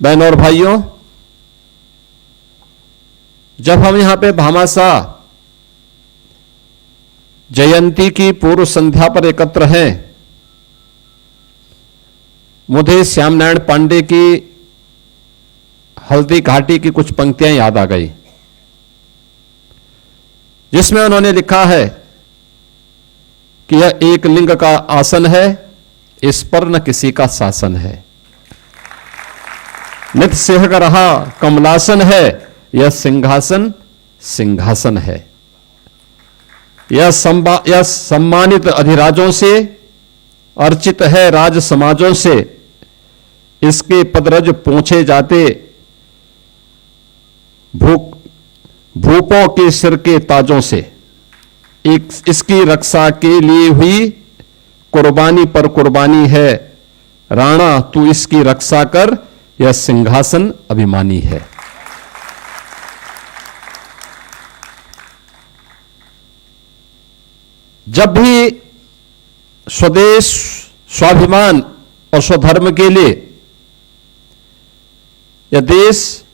बहनों और भाइयों, जब हम यहां पे भामाशाह जयंती की पूर्व संध्या पर एकत्र हैं, मुझे श्याम नारायण पांडे की हल्दी घाटी की कुछ पंक्तियां याद आ गई, जिसमें उन्होंने लिखा है कि यह एक लिंग का आसन है, इस पर न किसी का शासन है। नित सिंह का रहा कमलासन है, यह सिंहासन सिंहासन है। यह सम्मानित अधिराजों से, अर्चित है राज समाजों से, इसके पदरज पूछे जाते, भूपों के सिर के ताजों से। इसकी रक्षा के लिए हुई कुर्बानी पर कुर्बानी है, राणा तू इसकी रक्षा कर, यह सिंहासन अभिमानी है। जब भी स्वदेश, स्वाभिमान और स्वधर्म के लिए यह देश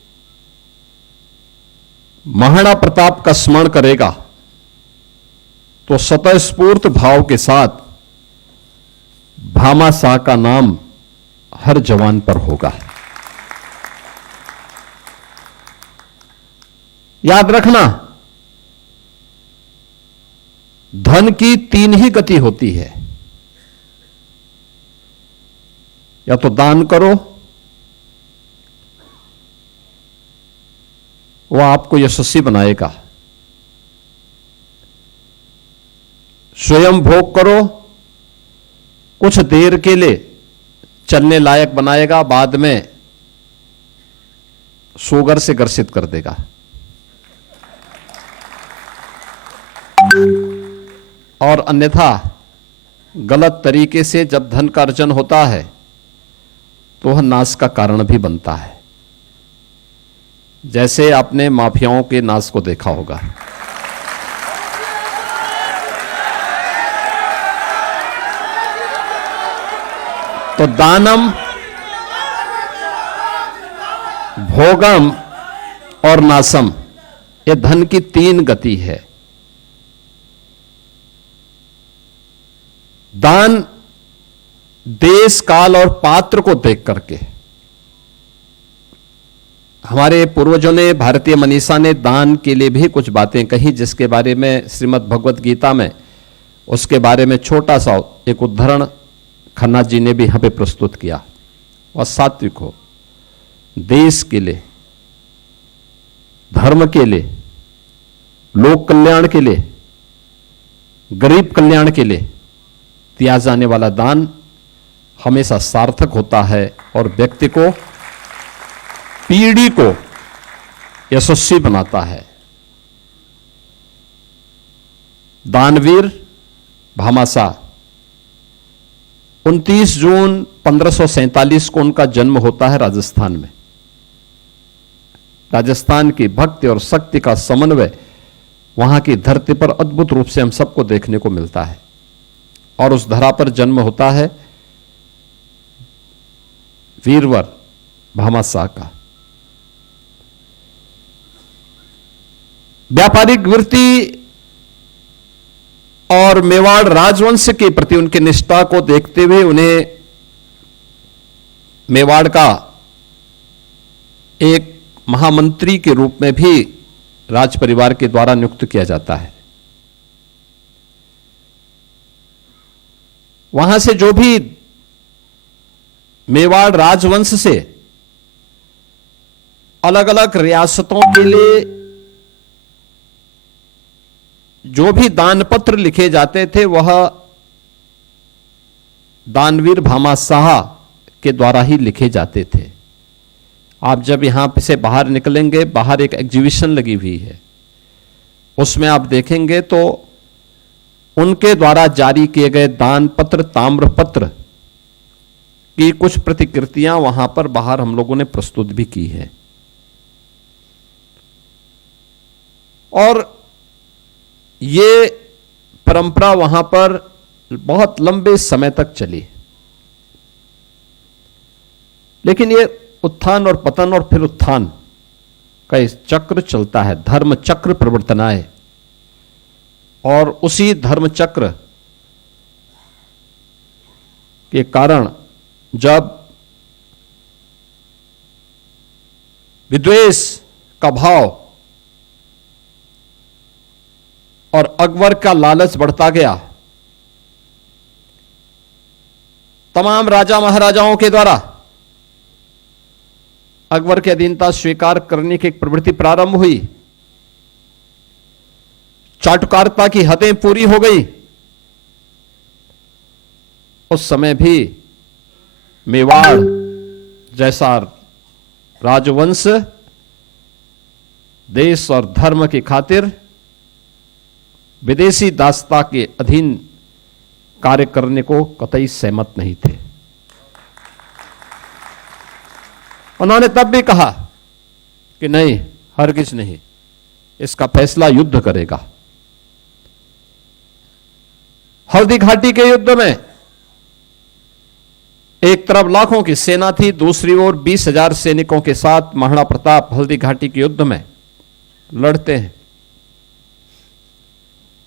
महाराणा प्रताप का स्मरण करेगा, तो स्वतःस्फूर्त भाव के साथ भामाशाह का नाम हर जवान पर होगा। याद रखना, धन की तीन ही गति होती है, या तो दान करो, वह आपको यशस्वी बनाएगा, स्वयं भोग करो, कुछ देर के लिए चलने लायक बनाएगा, बाद में शुगर से ग्रसित कर देगा। और अन्यथा गलत तरीके से जब धन का अर्जन होता है तो वह नाश का कारण भी बनता है, जैसे आपने माफियाओं के नाश को देखा होगा। तो दानम, भोगम और नाशम, ये धन की तीन गति है। दान देश, काल और पात्र को देख करके, हमारे पूर्वजों ने, भारतीय मनीषा ने दान के लिए भी कुछ बातें कही, जिसके बारे में श्रीमद् भगवत गीता में उसके बारे में छोटा सा एक उद्धरण खन्ना जी ने भी यहां पे प्रस्तुत किया। वह सात्विक हो, देश के लिए, धर्म के लिए, लोक कल्याण के लिए, गरीब कल्याण के लिए दिया जाने वाला दान हमेशा सार्थक होता है और व्यक्ति को, पीढ़ी को यशस्वी बनाता है। दानवीर भामाशाह 29 जून 1547 को उनका जन्म होता है राजस्थान में। राजस्थान की भक्ति और शक्ति का समन्वय वहां की धरती पर अद्भुत रूप से हम सबको देखने को मिलता है। और उस धरा पर जन्म होता है वीरवर भामाशाह का। व्यापारिक वृत्ति और मेवाड़ राजवंश के प्रति उनकी निष्ठा को देखते हुए उन्हें मेवाड़ का एक महामंत्री के रूप में भी राज परिवार के द्वारा नियुक्त किया जाता है। वहां से जो भी मेवाड़ राजवंश से अलग अलग रियासतों के लिए जो भी दान पत्र लिखे जाते थे, वह दानवीर भामाशाह के द्वारा ही लिखे जाते थे। आप जब यहां से बाहर निकलेंगे, बाहर एक एग्जीबिशन लगी हुई है, उसमें आप देखेंगे तो उनके द्वारा जारी किए गए दान पत्र, ताम्र पत्र की कुछ प्रतिकृतियां वहां पर बाहर हम लोगों ने प्रस्तुत भी की है। और ये परंपरा वहां पर बहुत लंबे समय तक चली। लेकिन ये उत्थान और पतन और फिर उत्थान का इस चक्र चलता है, धर्म चक्र प्रवर्तनाए। और उसी धर्म चक्र के कारण जब विद्वेष का भाव और अकबर का लालच बढ़ता गया, तमाम राजा महाराजाओं के द्वारा अकबर की अधीनता स्वीकार करने की एक प्रवृत्ति प्रारंभ हुई। चाटुकारिता की हदें पूरी हो गई। उस समय भी मेवाड़ जैसा राजवंश देश और धर्म की खातिर विदेशी दासता के अधीन कार्य करने को कतई सहमत नहीं थे। उन्होंने तब भी कहा कि नहीं, हरगिज नहीं, इसका फैसला युद्ध करेगा। हल्दी घाटी के युद्ध में एक तरफ लाखों की सेना थी, दूसरी ओर 20,000 सैनिकों के साथ महाराणा प्रताप हल्दी घाटी के युद्ध में लड़ते हैं।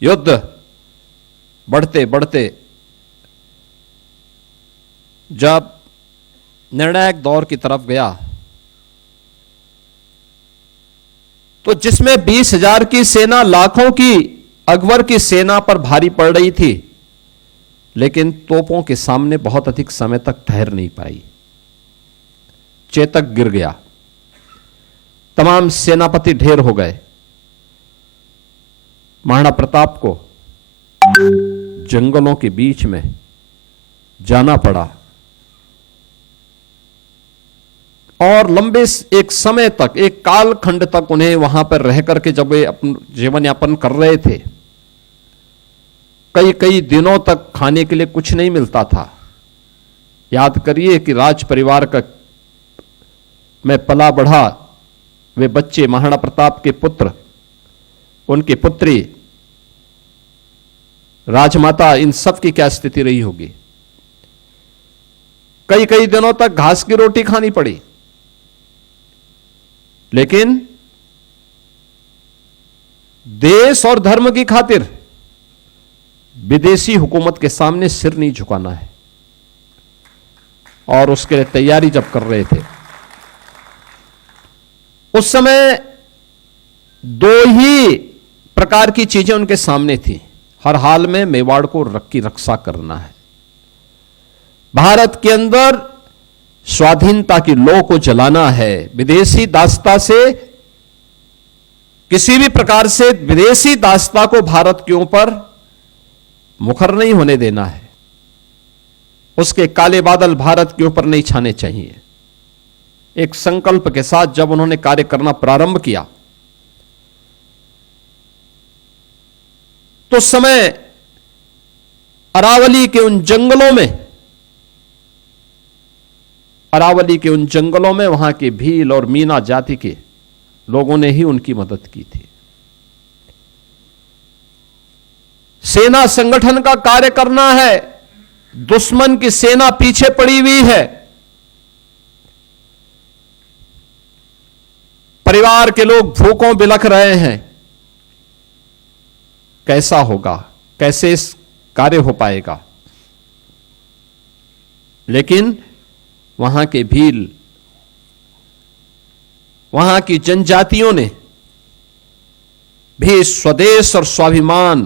युद्ध बढ़ते बढ़ते जब निर्णायक दौर की तरफ गया तो जिसमें 20,000 की सेना लाखों की अकबर की सेना पर भारी पड़ रही थी, लेकिन तोपों के सामने बहुत अधिक समय तक ठहर नहीं पाई। चेतक गिर गया, तमाम सेनापति ढेर हो गए। महाराणा प्रताप को जंगलों के बीच में जाना पड़ा और लंबे एक समय तक, एक कालखंड तक उन्हें वहां पर रह करके जब वे अपना जीवन यापन कर रहे थे, कई कई दिनों तक खाने के लिए कुछ नहीं मिलता था। याद करिए कि राज परिवार का में पला बढ़ा वे बच्चे, महाराणा प्रताप के पुत्र, उनकी पुत्री, राजमाता, इन सब की क्या स्थिति रही होगी। कई कई दिनों तक घास की रोटी खानी पड़ी, लेकिन देश और धर्म की खातिर विदेशी हुकूमत के सामने सिर नहीं झुकाना है, और उसके लिए तैयारी जब कर रहे थे, उस समय दो ही प्रकार की चीजें उनके सामने थी। हर हाल में मेवाड़ को की रक्षा करना है, भारत के अंदर स्वाधीनता की लौ को जलाना है, विदेशी दासता से, किसी भी प्रकार से विदेशी दासता को भारत के ऊपर मुखर नहीं होने देना है। उसके काले बादल भारत के ऊपर नहीं छाने चाहिए। एक संकल्प के साथ जब उन्होंने कार्य करना प्रारंभ किया तो समय अरावली के उन जंगलों में वहां के भील और मीना जाति के लोगों ने ही उनकी मदद की थी। सेना संगठन का कार्य करना है, दुश्मन की सेना पीछे पड़ी हुई है, परिवार के लोग भूखों बिलख रहे हैं, कैसा होगा, कैसे इस कार्य हो पाएगा। लेकिन वहां के भील, वहां की जनजातियों ने भी स्वदेश और स्वाभिमान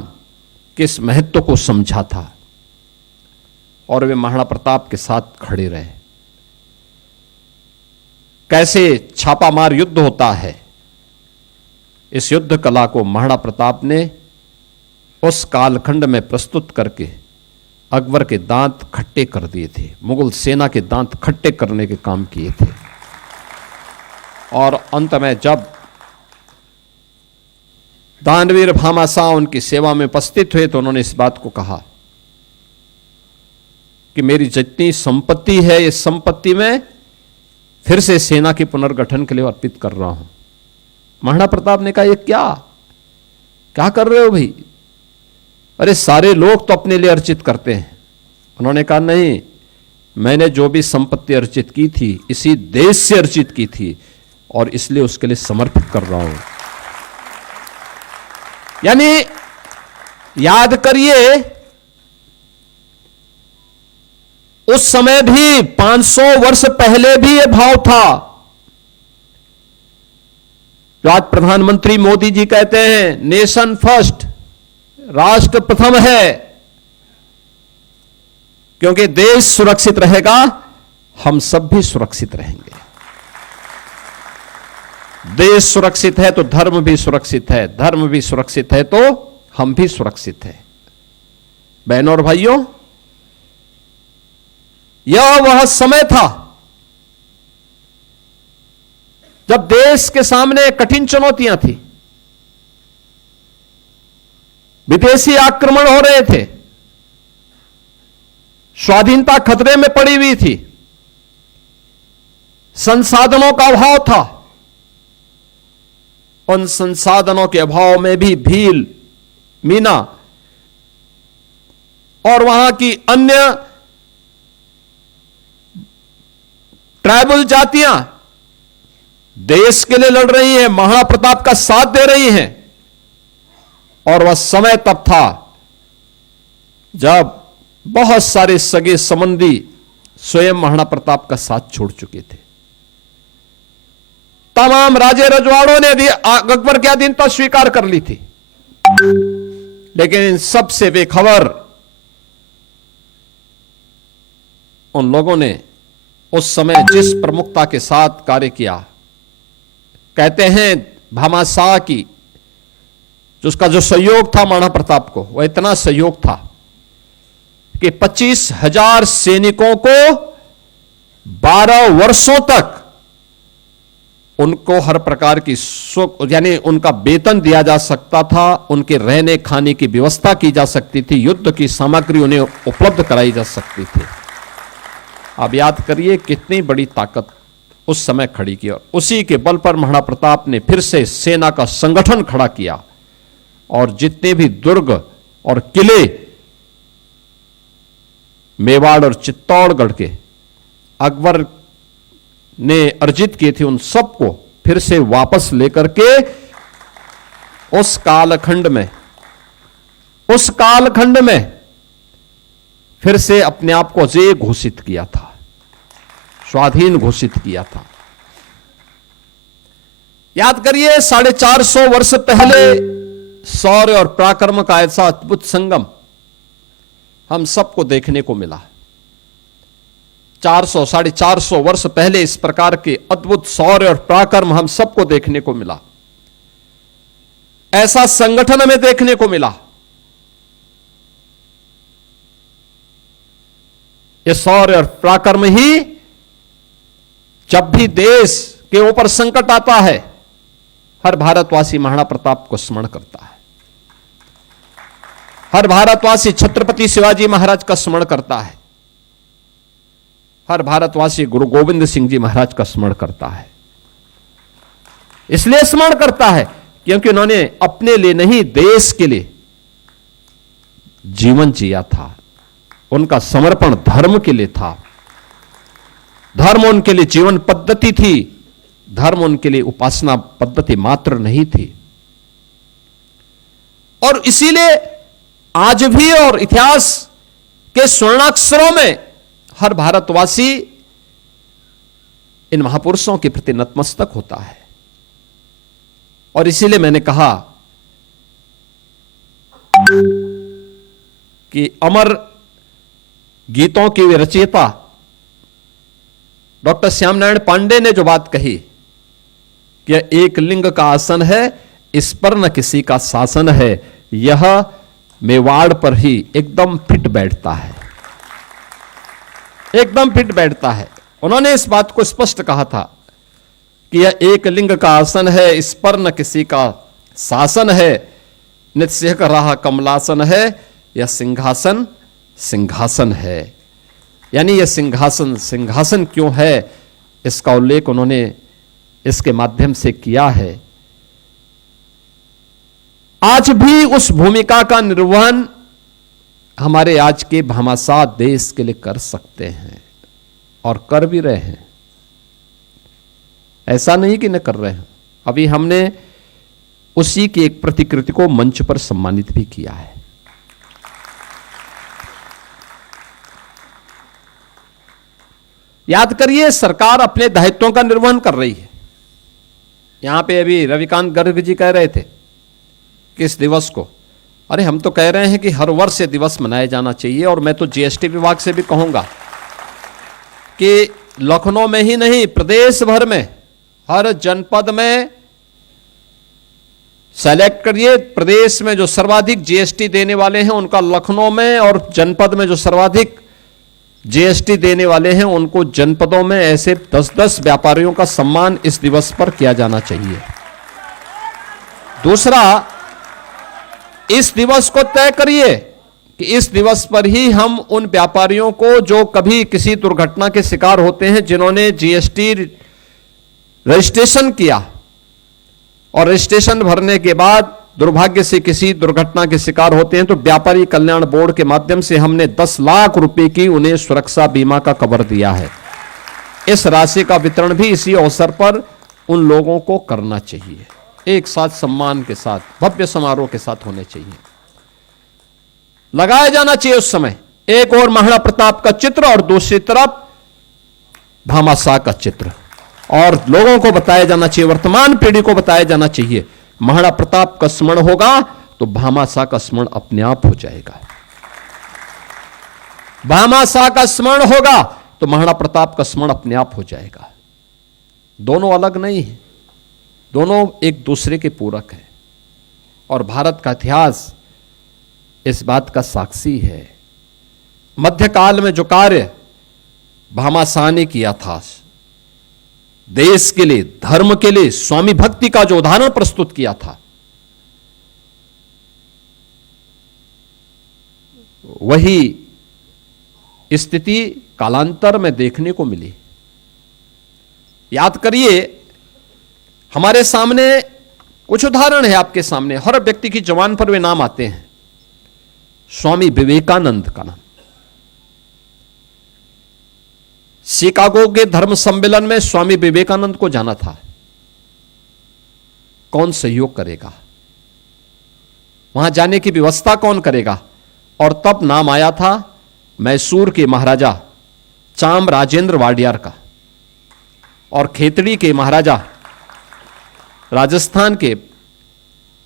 के इस महत्व को समझा था और वे महाराणा प्रताप के साथ खड़े रहे। कैसे छापामार युद्ध होता है, इस युद्ध कला को महाराणा प्रताप ने उस कालखंड में प्रस्तुत करके अकबर के दांत खट्टे कर दिए थे, मुगल सेना के दांत खट्टे करने के काम किए थे। और अंत में जब दानवीर भामाशाह उनकी सेवा में उपस्थित हुए तो उन्होंने इस बात को कहा कि मेरी जितनी संपत्ति है, इस संपत्ति में फिर से सेना के पुनर्गठन के लिए अर्पित कर रहा हूं। महाराणा प्रताप ने कहा, ये क्या कर रहे हो भाई? अरे सारे लोग तो अपने लिए अर्चित करते हैं। उन्होंने कहा, नहीं, मैंने जो भी संपत्ति अर्जित की थी इसी देश से अर्जित की थी और इसलिए उसके लिए समर्पित कर रहा हूं। यानी याद करिए, उस समय भी 500 वर्ष पहले भी यह भाव था जो आज प्रधानमंत्री मोदी जी कहते हैं नेशन फर्स्ट, राष्ट्र प्रथम है। क्योंकि देश सुरक्षित रहेगा, हम सब भी सुरक्षित रहेंगे। देश सुरक्षित है तो धर्म भी सुरक्षित है, धर्म भी सुरक्षित है तो हम भी सुरक्षित हैं। बहनों और भाइयों, यह वह समय था जब देश के सामने कठिन चुनौतियां थी। विदेशी आक्रमण हो रहे थे, स्वाधीनता खतरे में पड़ी हुई थी, संसाधनों का अभाव था। उन संसाधनों के अभाव में भी भील, मीना और वहां की अन्य ट्राइबल जातियां देश के लिए लड़ रही हैं, महाराणा प्रताप का साथ दे रही हैं। और वह समय तब था जब बहुत सारे सगे संबंधी स्वयं महाराणा प्रताप का साथ छोड़ चुके थे। तमाम राजे रजवाड़ों ने भी अकबर की अधीनता स्वीकार कर ली थी, लेकिन इन सब से बेखबर उन लोगों ने उस समय जिस प्रमुखता के साथ कार्य किया, कहते हैं भामाशाह की जो उसका जो सहयोग था महाराणा प्रताप को, वह इतना सहयोग था कि 25,000 सैनिकों को 12 वर्षों तक उनको हर प्रकार की सुख, यानी उनका वेतन दिया जा सकता था, उनके रहने खाने की व्यवस्था की जा सकती थी, युद्ध की सामग्री उन्हें उपलब्ध कराई जा सकती थी। आप याद करिए कितनी बड़ी ताकत उस समय खड़ी की, और उसी के बल पर महाराणा प्रताप ने फिर से सेना का संगठन खड़ा किया और जितने भी दुर्ग और किले मेवाड़ और चित्तौड़गढ़ के अकबर ने अर्जित किए थे, उन सबको फिर से वापस लेकर के उस कालखंड में फिर से अपने आप को अजेय घोषित किया था, स्वाधीन घोषित किया था। याद करिए 450 वर्ष पहले शौर्य और पराक्रम का ऐसा अद्भुत संगम हम सबको देखने को मिला। 400-450 वर्ष पहले इस प्रकार के अद्भुत शौर्य और पराक्रम हम सबको देखने को मिला, ऐसा संगठन हमें देखने को मिला। ये शौर्य और पराक्रम ही जब भी देश के ऊपर संकट आता है, हर भारतवासी महाराणा प्रताप को स्मरण करता है, हर भारतवासी छत्रपति शिवाजी महाराज का स्मरण करता है, हर भारतवासी गुरु गोविंद सिंह जी महाराज का स्मरण करता है। इसलिए स्मरण करता है क्योंकि उन्होंने अपने लिए नहीं, देश के लिए जीवन जिया था। उनका समर्पण धर्म के लिए था। धर्म उनके लिए जीवन पद्धति थी, धर्म उनके लिए उपासना पद्धति मात्र नहीं थी। और इसीलिए आज भी और इतिहास के स्वर्णाक्षरों में हर भारतवासी इन महापुरुषों के प्रति नतमस्तक होता है। और इसीलिए मैंने कहा कि अमर गीतों के वे रचयिता डॉक्टर श्याम नारायण पांडे ने जो बात कही कि एक लिंग का आसन है, इस पर न किसी का शासन है, यह मेवाड़ पर ही एकदम फिट बैठता है, एकदम फिट बैठता है। उन्होंने इस बात को स्पष्ट कहा था कि यह एक लिंग का आसन है, इस पर न किसी का शासन है, नित्य का रहा कमलासन है, यह सिंहासन सिंहासन है। यानी यह सिंहासन सिंहासन क्यों है, इसका उल्लेख उन्होंने इसके माध्यम से किया है। आज भी उस भूमिका का निर्वहन हमारे आज के भामाशाह देश के लिए कर सकते हैं। और कर भी रहे हैं, ऐसा नहीं कि न कर रहे हैं। अभी हमने उसी की एक प्रतिकृति को मंच पर सम्मानित भी किया है। याद करिए, सरकार अपने दायित्वों का निर्वहन कर रही है। यहां पे अभी रविकांत गर्ग जी कह रहे थे किस दिवस को, अरे हम तो कह रहे हैं कि हर वर्ष ये दिवस मनाया जाना चाहिए। और मैं तो जीएसटी विभाग से भी कहूंगा कि लखनऊ में ही नहीं, प्रदेश भर में हर जनपद में सेलेक्ट करिए, प्रदेश में जो सर्वाधिक जीएसटी देने वाले हैं उनका लखनऊ में, और जनपद में जो सर्वाधिक जीएसटी देने वाले हैं उनको जनपदों में ऐसे 10-10 व्यापारियों का सम्मान इस दिवस पर किया जाना चाहिए। दूसरा, इस दिवस को तय करिए कि इस दिवस पर ही हम उन व्यापारियों को जो कभी किसी दुर्घटना के शिकार होते हैं, जिन्होंने जीएसटी रजिस्ट्रेशन किया और रजिस्ट्रेशन भरने के बाद दुर्भाग्य से किसी दुर्घटना के शिकार होते हैं, तो व्यापारी कल्याण बोर्ड के माध्यम से हमने 10 लाख रुपए की उन्हें सुरक्षा बीमा का कवर दिया है। इस राशि का वितरण भी इसी अवसर पर उन लोगों को करना चाहिए, एक साथ सम्मान के साथ, भव्य समारोह के साथ होने चाहिए। लगाया जाना चाहिए उस समय एक और महाराणा प्रताप का चित्र और दूसरी तरफ भामाशाह का चित्र, और लोगों को बताया जाना चाहिए, वर्तमान पीढ़ी को बताया जाना चाहिए, महाराणा प्रताप का स्मरण होगा तो भामाशाह का स्मरण अपने आप हो जाएगा। भामाशाह का स्मरण होगा तो महाराणा प्रताप का स्मरण अपने आप हो जाएगा। दोनों अलग नहीं है, दोनों एक दूसरे के पूरक हैं। और भारत का इतिहास इस बात का साक्षी है। मध्यकाल में जो कार्य भामाशाह ने किया था, देश के लिए, धर्म के लिए, स्वामी भक्ति का जो उदाहरण प्रस्तुत किया था, वही स्थिति कालांतर में देखने को मिली। याद करिए, हमारे सामने कुछ उदाहरण है, आपके सामने हर व्यक्ति की जुबान पर वे नाम आते हैं। स्वामी विवेकानंद का नाम, शिकागो के धर्म सम्मेलन में स्वामी विवेकानंद को जाना था, कौन सहयोग करेगा, वहां जाने की व्यवस्था कौन करेगा? और तब नाम आया था मैसूर के महाराजा चाम राजेंद्र वाडियार का, और खेतड़ी के महाराजा, राजस्थान के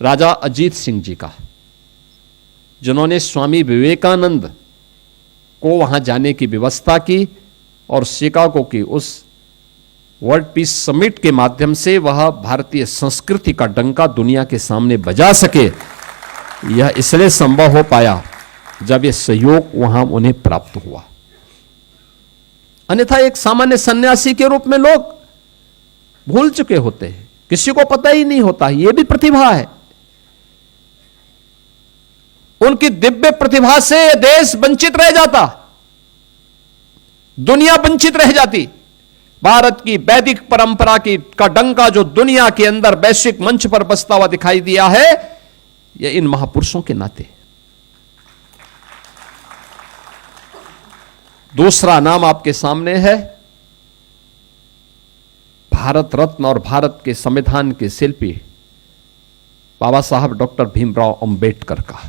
राजा अजीत सिंह जी का, जिन्होंने स्वामी विवेकानंद को वहां जाने की व्यवस्था की और शिकागो की उस वर्ल्ड पीस समिट के माध्यम से वह भारतीय संस्कृति का डंका दुनिया के सामने बजा सके। यह इसलिए संभव हो पाया जब यह सहयोग वहां उन्हें प्राप्त हुआ। अन्यथा एक सामान्य सन्यासी के रूप में लोग भूल चुके होते हैं, किसी को पता ही नहीं होता यह भी प्रतिभा है। उनकी दिव्य प्रतिभा से देश वंचित रह जाता, दुनिया वंचित रह जाती। भारत की वैदिक परंपरा की का डंका जो दुनिया के अंदर वैश्विक मंच पर बसता हुआ दिखाई दिया है, यह इन महापुरुषों के नाते। दूसरा नाम आपके सामने है भारत रत्न और भारत के संविधान के शिल्पी बाबा साहब डॉक्टर भीमराव अंबेडकर का।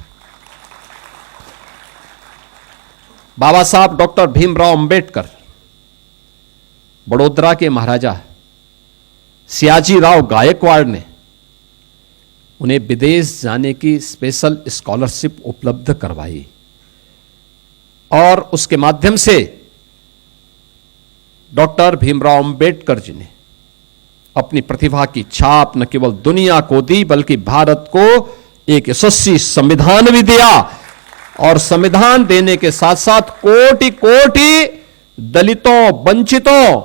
बाबा साहब डॉक्टर भीमराव अंबेडकर बड़ोदरा के महाराजा सियाजी राव गायकवाड़ ने उन्हें विदेश जाने की स्पेशल स्कॉलरशिप उपलब्ध करवाई, और उसके माध्यम से डॉक्टर भीमराव अंबेडकर जी ने अपनी प्रतिभा की छाप न केवल दुनिया को दी, बल्कि भारत को एक यशस्वी संविधान भी दिया। और संविधान देने के साथ साथ कोटि कोटि दलितों, वंचितों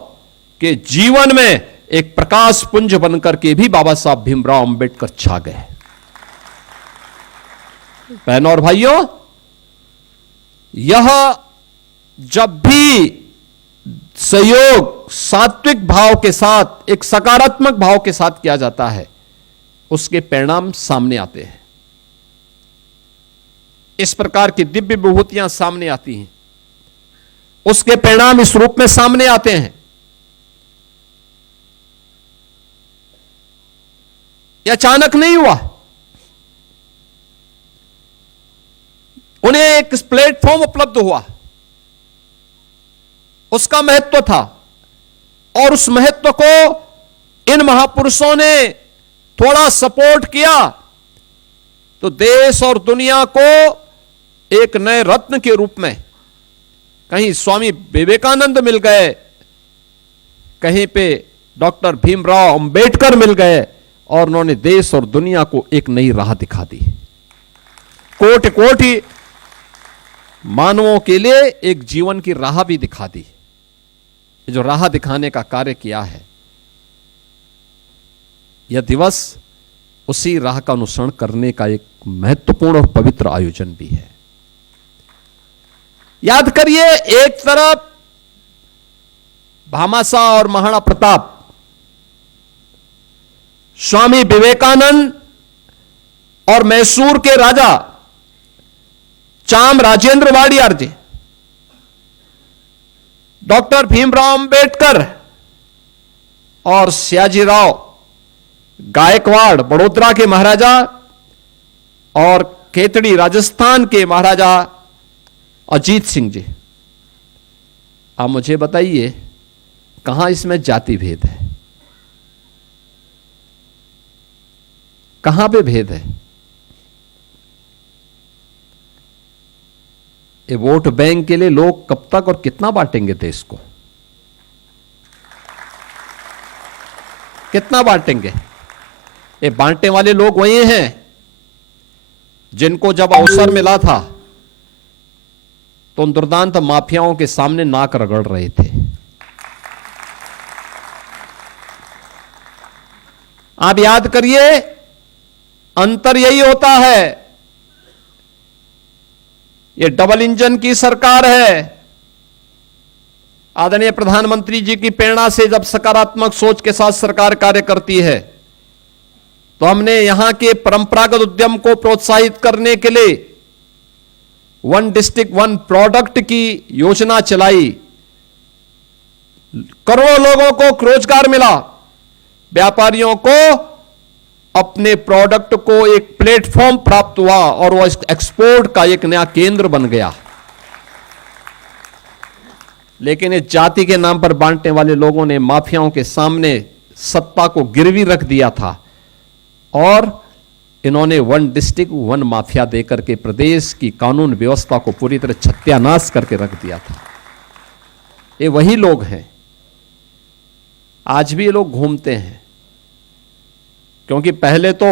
के जीवन में एक प्रकाश पुंज बनकर के भी बाबा साहब भीमराव अंबेडकर छा गए। बहनों और भाइयों, यह जब भी सहयोग सात्विक भाव के साथ, एक सकारात्मक भाव के साथ किया जाता है, उसके परिणाम सामने आते हैं। इस प्रकार की दिव्य विभूतियां सामने आती हैं। उसके परिणाम इस रूप में सामने आते हैं। यह अचानक नहीं हुआ। उन्हें एक प्लेटफॉर्म उपलब्ध हुआ, उसका महत्व था, और उस महत्व को इन महापुरुषों ने थोड़ा सपोर्ट किया तो देश और दुनिया को एक नए रत्न के रूप में कहीं स्वामी विवेकानंद मिल गए, कहीं पे डॉक्टर भीमराव अंबेडकर मिल गए, और उन्होंने देश और दुनिया को एक नई राह दिखा दी। कोटि कोटि मानवों के लिए एक जीवन की राह भी दिखा दी। जो राह दिखाने का कार्य किया है, यह दिवस उसी राह का अनुसरण करने का एक महत्वपूर्ण और पवित्र आयोजन भी है। याद करिए, एक तरफ भामाशाह और महाराणा प्रताप, स्वामी विवेकानंद और मैसूर के राजा चाम राजेंद्र वाडियार जी, डॉक्टर भीमराव अंबेडकर और सयाजीराव गायकवाड़ बड़ोदरा के महाराजा, और केतड़ी राजस्थान के महाराजा अजीत सिंह जी। आप मुझे बताइए, कहां इसमें जाति भेद है? कहां पे भेद है? ये वोट बैंक के लिए लोग कब तक और कितना बांटेंगे देश को? कितना बांटेंगे? ये बांटने वाले लोग वही हैं जिनको जब अवसर मिला था तो उन दुर्दांत माफियाओं के सामने नाक रगड़ रहे थे। आप याद करिए, अंतर यही होता है। ये डबल इंजन की सरकार है। आदरणीय प्रधानमंत्री जी की प्रेरणा से जब सकारात्मक सोच के साथ सरकार कार्य करती है, तो हमने यहां के परंपरागत उद्यम को प्रोत्साहित करने के लिए वन डिस्ट्रिक्ट वन प्रोडक्ट की योजना चलाई। करोड़ों लोगों को रोजगार मिला, व्यापारियों को अपने प्रोडक्ट को एक प्लेटफॉर्म प्राप्त हुआ, और वो एक्सपोर्ट का एक नया केंद्र बन गया। लेकिन इस जाति के नाम पर बांटने वाले लोगों ने माफियाओं के सामने सत्ता को गिरवी रख दिया था, और इन्होंने वन डिस्ट्रिक्ट वन माफिया देकर के प्रदेश की कानून व्यवस्था को पूरी तरह सत्यानाश करके रख दिया था। ये वही लोग हैं, आज भी ये लोग घूमते हैं। क्योंकि पहले तो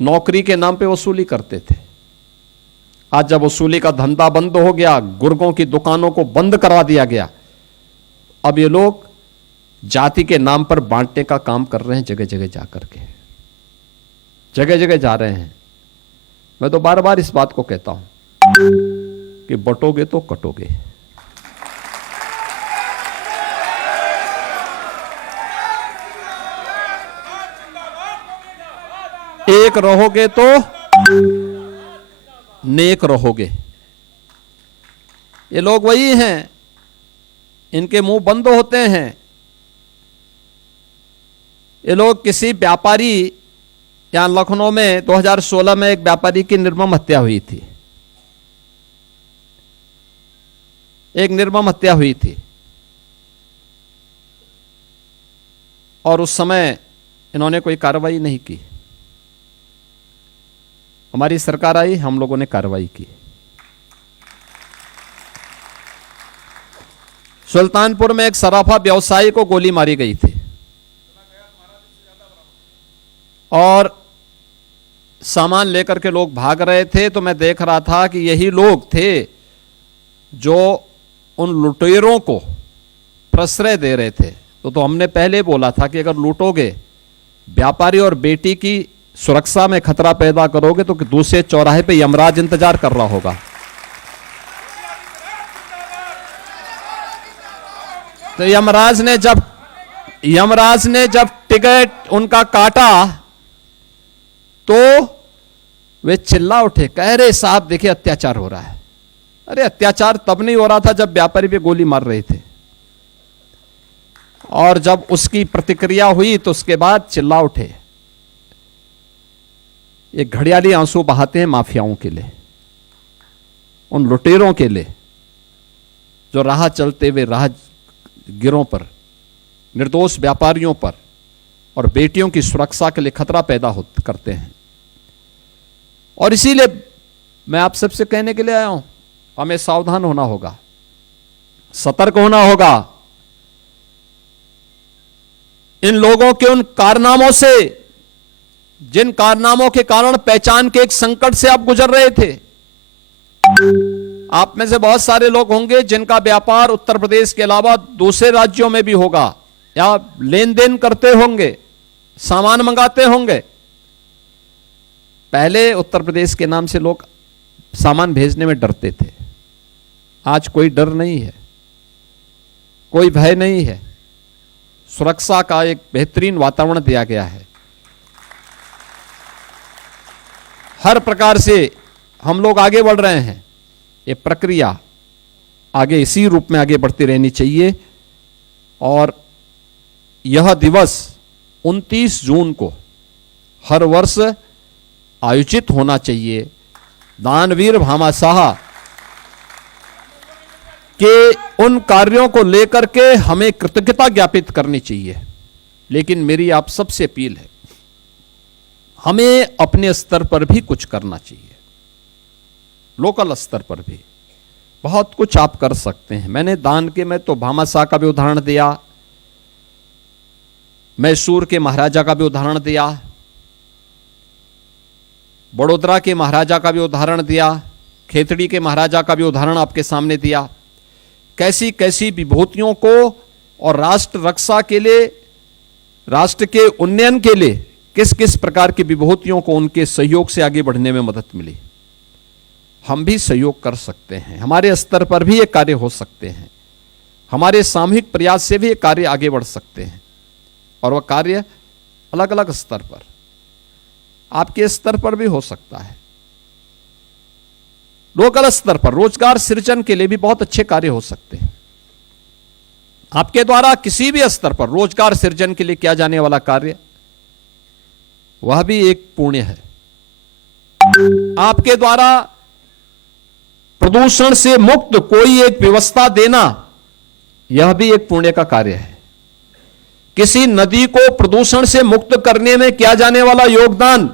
नौकरी के नाम पे वसूली करते थे, आज जब वसूली का धंधा बंद हो गया, गुर्गों की दुकानों को बंद करा दिया गया, अब ये लोग जाति के नाम पर बांटने का काम कर रहे हैं। जगह जगह जाकर के जगह जगह जा रहे हैं। मैं तो बार बार इस बात को कहता हूं कि बटोगे तो कटोगे। एक रहोगे तो नेक रहोगे। ये लोग वही हैं, इनके मुंह बंद होते हैं। ये लोग किसी व्यापारी, यहां लखनऊ में 2016 में एक व्यापारी की निर्मम हत्या हुई थी, एक निर्मम हत्या हुई थी, और उस समय इन्होंने कोई कार्रवाई नहीं की। हमारी सरकार आई, हम लोगों ने कार्रवाई की। सुल्तानपुर में एक सराफा व्यवसायी को गोली मारी गई थी, और सामान लेकर के लोग भाग रहे थे। तो मैं देख रहा था कि यही लोग थे जो उन लुटेरों को प्रश्रय दे रहे थे। तो हमने पहले बोला था कि अगर लूटोगे, व्यापारी और बेटी की सुरक्षा में खतरा पैदा करोगे, तो दूसरे चौराहे पे यमराज इंतजार कर रहा होगा। तो यमराज ने जब टिकट उनका काटा तो वे चिल्ला उठे, कह रहे साहब देखिए अत्याचार हो रहा है। अरे अत्याचार तब नहीं हो रहा था जब व्यापारी पे गोली मार रहे थे, और जब उसकी प्रतिक्रिया हुई तो उसके बाद चिल्ला उठे। ये घड़ियाली आंसू बहाते हैं माफियाओं के लिए, उन लुटेरों के लिए जो राह चलते हुए राहगीरों पर, निर्दोष व्यापारियों पर और बेटियों की सुरक्षा के लिए खतरा पैदा करते हैं। और इसीलिए मैं आप सबसे कहने के लिए आया हूं, हमें सावधान होना होगा, सतर्क होना होगा। इन लोगों के उन कारनामों से, जिन कारनामों के कारण पहचान के एक संकट से आप गुजर रहे थे। आप में से बहुत सारे लोग होंगे जिनका व्यापार उत्तर प्रदेश के अलावा दूसरे राज्यों में भी होगा, या लेन देन करते होंगे, सामान मंगाते होंगे। पहले उत्तर प्रदेश के नाम से लोग सामान भेजने में डरते थे, आज कोई डर नहीं है, कोई भय नहीं है। सुरक्षा का एक बेहतरीन वातावरण दिया गया है। हर प्रकार से हम लोग आगे बढ़ रहे हैं। ये प्रक्रिया आगे इसी रूप में आगे बढ़ती रहनी चाहिए। और यह दिवस 29 जून को हर वर्ष आयोजित होना चाहिए। दानवीर भामाशाह के उन कार्यों को लेकर के हमें कृतज्ञता ज्ञापित करनी चाहिए। लेकिन मेरी आप सबसे अपील है, हमें अपने स्तर पर भी कुछ करना चाहिए, लोकल स्तर पर भी बहुत कुछ आप कर सकते हैं। मैंने दान के में तो भामाशाह का भी उदाहरण दिया, मैसूर के महाराजा का भी उदाहरण दिया, बड़ोदरा के महाराजा का भी उदाहरण दिया, खेतड़ी के महाराजा का भी उदाहरण आपके सामने दिया। कैसी कैसी विभूतियों को और राष्ट्र रक्षा के लिए, राष्ट्र के उन्नयन के लिए किस किस प्रकार की विभूतियों को उनके सहयोग से आगे बढ़ने में मदद मिली। हम भी सहयोग कर सकते हैं, हमारे स्तर पर भी ये कार्य हो सकते हैं, हमारे सामूहिक प्रयास से भी ये कार्य आगे बढ़ सकते हैं। और वह कार्य अलग अलग स्तर पर, आपके स्तर पर भी हो सकता है, लोकल स्तर पर रोजगार सृजन के लिए भी बहुत अच्छे कार्य हो सकते हैं। आपके द्वारा किसी भी स्तर पर रोजगार सृजन के लिए किया जाने वाला कार्य, वह भी एक पुण्य है। आपके द्वारा प्रदूषण से मुक्त कोई एक व्यवस्था देना, यह भी एक पुण्य का कार्य है। किसी नदी को प्रदूषण से मुक्त करने में किया जाने वाला योगदान,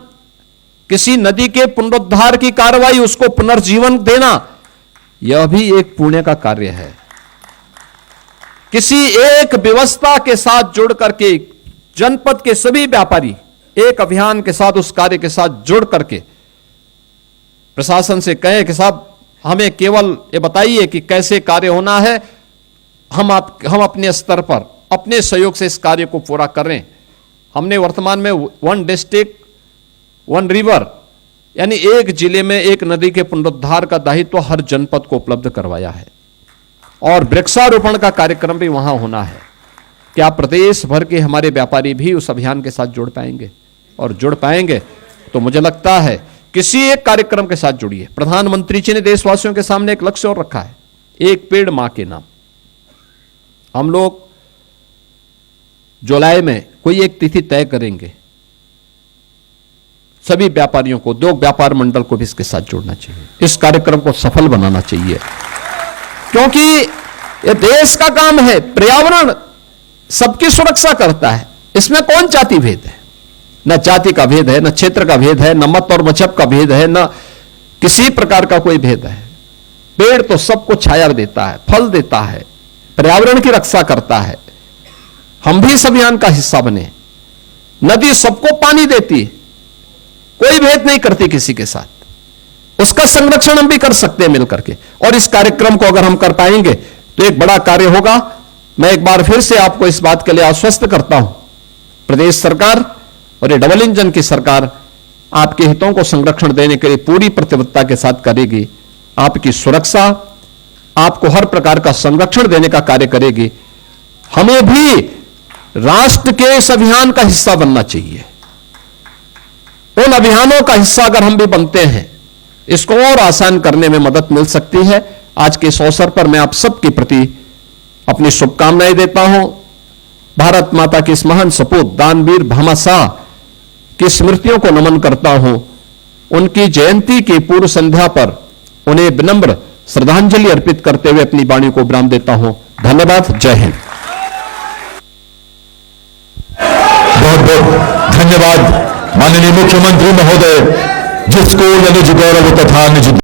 किसी नदी के पुनरुद्धार की कार्रवाई, उसको पुनर्जीवन देना, यह भी एक पुण्य का कार्य है। किसी एक व्यवस्था के साथ जुड़ करके जनपद के सभी व्यापारी एक अभियान के साथ, उस कार्य के साथ जुड़ करके प्रशासन से कहें कि साहब हमें केवल ये बताइए कि कैसे कार्य होना है, हम अपने स्तर पर अपने सहयोग से इस कार्य को पूरा करें। हमने वर्तमान में 1 डिस्ट्रिक्ट 1 रिवर, यानी एक जिले में एक नदी के पुनरुद्धार का दायित्व हर जनपद को उपलब्ध करवाया है। और वृक्षारोपण का कार्यक्रम भी वहां होना है। क्या प्रदेश भर के हमारे व्यापारी भी उस अभियान के साथ जुड़ पाएंगे? और जुड़ पाएंगे तो मुझे लगता है किसी एक कार्यक्रम के साथ जुड़िए। प्रधानमंत्री जी ने देशवासियों के सामने एक लक्ष्य और रखा है, एक पेड़ मां के नाम। हम लोग जुलाई में कोई एक तिथि तय करेंगे, सभी व्यापारियों को, उद्योग व्यापार मंडल को भी इसके साथ जोड़ना चाहिए, इस कार्यक्रम को सफल बनाना चाहिए। क्योंकि ये देश का काम है, पर्यावरण सबकी सुरक्षा करता है, इसमें कौन जाति भेद है? न जाति का भेद है, न क्षेत्र का भेद है, न मत और मजहब का भेद है, न किसी प्रकार का कोई भेद है। पेड़ तो सबको छाया देता है, फल देता है, पर्यावरण की रक्षा करता है। हम भी इस अभियान का हिस्सा बने। नदी सबको पानी देती है, कोई भेद नहीं करती किसी के साथ। उसका संरक्षण हम भी कर सकते हैं मिलकर के। और इस कार्यक्रम को अगर हम कर पाएंगे तो एक बड़ा कार्य होगा। मैं एक बार फिर से आपको इस बात के लिए आश्वस्त करता हूं, प्रदेश सरकार और ये डबल इंजन की सरकार आपके हितों को संरक्षण देने के लिए पूरी प्रतिबद्धता के साथ करेगी। आपकी सुरक्षा, आपको हर प्रकार का संरक्षण देने का कार्य करेगी। हमें भी राष्ट्र के इस अभियान का हिस्सा बनना चाहिए। उन अभियानों का हिस्सा अगर हम भी बनते हैं, इसको और आसान करने में मदद मिल सकती है। आज के इस अवसर पर मैं आप सबके प्रति अपनी शुभकामनाएं देता हूं। भारत माता के इस महान सपूत दानवीर भामा शाह की स्मृतियों को नमन करता हूं। उनकी जयंती की पूर्व संध्या पर उन्हें विनम्र श्रद्धांजलि अर्पित करते हुए अपनी वाणी को विराम देता हूं। धन्यवाद। जय हिंद। बहुत बहुत धन्यवाद माननीय मुख्यमंत्री महोदय, जिसको निज गौरव तथा निज